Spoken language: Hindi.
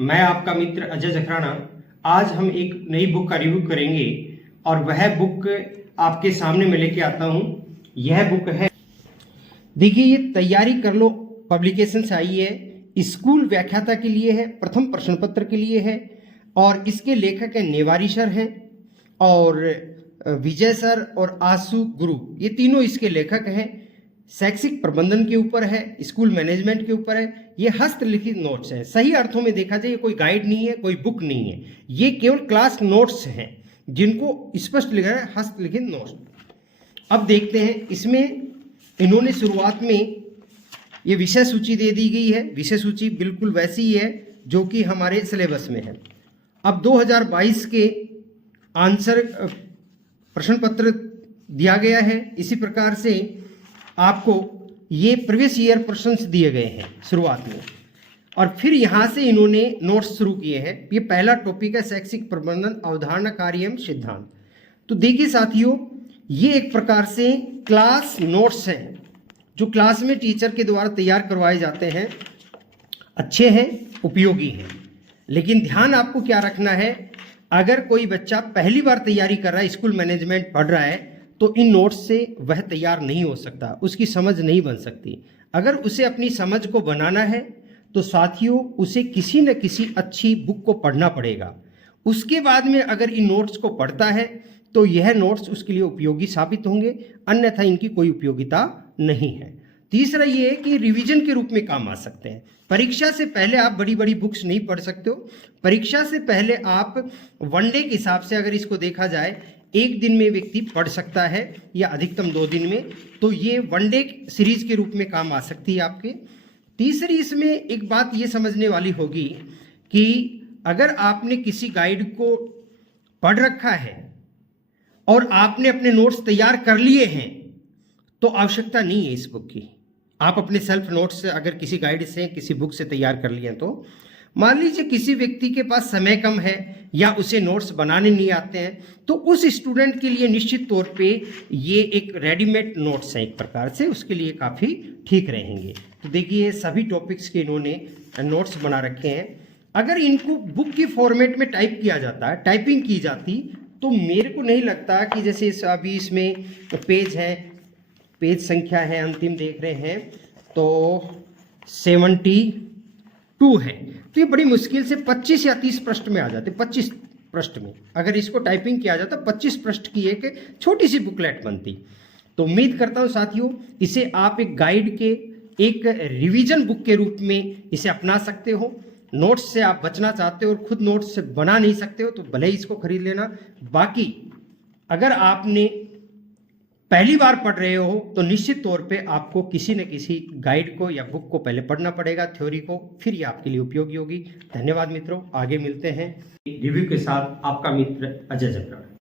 मैं आपका मित्र अजय जखराना। आज हम एक नई बुक का रिव्यू करेंगे और वह बुक आपके सामने मैं लेके आता हूं। यह बुक है, देखिए, ये तैयारी कर लो पब्लिकेशन से आई है। स्कूल व्याख्याता के लिए है, प्रथम प्रश्न पत्र के लिए है और इसके लेखक है नेवारी सर हैं और विजय सर और आशु गुरु, ये तीनों इसके लेखक हैं। शैक्षिक प्रबंधन के ऊपर है, स्कूल मैनेजमेंट के ऊपर है। ये हस्तलिखित नोट्स हैं। सही अर्थों में देखा जाए ये कोई गाइड नहीं है, कोई बुक नहीं है, ये केवल क्लास नोट्स हैं जिनको स्पष्ट लिखा है हस्तलिखित नोट्स। अब देखते हैं, इसमें इन्होंने शुरुआत में ये विषय सूची दे दी गई है। विषय सूची बिल्कुल वैसी ही है जो कि हमारे सिलेबस में है। अब 2022 के आंसर प्रश्न पत्र दिया गया है। इसी प्रकार से आपको ये प्रीवियस ईयर प्रश्न दिए गए हैं शुरुआत में और फिर यहाँ से इन्होंने नोट्स शुरू किए हैं। ये पहला टॉपिक है शैक्षिक प्रबंधन अवधारणा कार्य एवं सिद्धांत। तो देखिए साथियों, ये एक प्रकार से क्लास नोट्स हैं जो क्लास में टीचर के द्वारा तैयार करवाए जाते हैं। अच्छे हैं, उपयोगी हैं, लेकिन ध्यान आपको क्या रखना है, अगर कोई बच्चा पहली बार तैयारी कर रहा है, स्कूल मैनेजमेंट पढ़ रहा है, तो इन नोट्स से वह तैयार नहीं हो सकता, उसकी समझ नहीं बन सकती। अगर उसे अपनी समझ को बनाना है तो साथियों उसे किसी न किसी अच्छी बुक को पढ़ना पड़ेगा। उसके बाद में अगर इन नोट्स को पढ़ता है तो यह नोट्स उसके लिए उपयोगी साबित होंगे, अन्यथा इनकी कोई उपयोगिता नहीं है। तीसरा ये है कि रिवीजन के रूप में काम आ सकते हैं। परीक्षा से पहले आप बड़ी बड़ी बुक्स नहीं पढ़ सकते हो। परीक्षा से पहले आप वनडे के हिसाब से अगर इसको देखा जाए, एक दिन में व्यक्ति पढ़ सकता है या अधिकतम 2 दिन में, तो ये वनडे सीरीज के रूप में काम आ सकती है आपके। तीसरी इसमें एक बात ये समझने वाली होगी कि अगर आपने किसी गाइड को पढ़ रखा है और आपने अपने नोट्स तैयार कर लिए हैं तो आवश्यकता नहीं है इस बुक की। आप अपने सेल्फ नोट्स अगर किसी गाइड से, किसी बुक से तैयार कर लिए हैं तो मान लीजिए किसी व्यक्ति के पास समय कम है या उसे नोट्स बनाने नहीं आते हैं, तो उस स्टूडेंट के लिए निश्चित तौर पे ये एक रेडीमेड नोट्स हैं, एक प्रकार से उसके लिए काफ़ी ठीक रहेंगे। तो देखिए सभी टॉपिक्स के इन्होंने नोट्स बना रखे हैं। अगर इनको बुक की फॉर्मेट में टाइप किया जाता, टाइपिंग की जाती, तो मेरे को नहीं लगता कि जैसे अभी इसमें पेज है, पेज संख्या है, अंतिम देख रहे हैं तो 72 है, तो ये बड़ी मुश्किल से 25 या 30 पृष्ठ में आ जाते। 25 पृष्ठ में अगर इसको टाइपिंग किया जाता 25 पृष्ठ की एक छोटी सी बुकलेट बनती। तो उम्मीद करता हूँ साथियों इसे आप एक गाइड के, एक रिवीजन बुक के रूप में इसे अपना सकते हो। नोट्स से आप बचना चाहते हो और खुद नोट्स से बना नहीं सकते हो तो भले ही इसको खरीद लेना। बाकी अगर आपने पहली बार पढ़ रहे हो तो निश्चित तौर पे आपको किसी न किसी गाइड को या बुक को पहले पढ़ना पड़ेगा, थ्योरी को, फिर ये आपके लिए उपयोगी होगी। धन्यवाद मित्रों, आगे मिलते हैं रिव्यू के साथ। आपका मित्र अजय जखराना।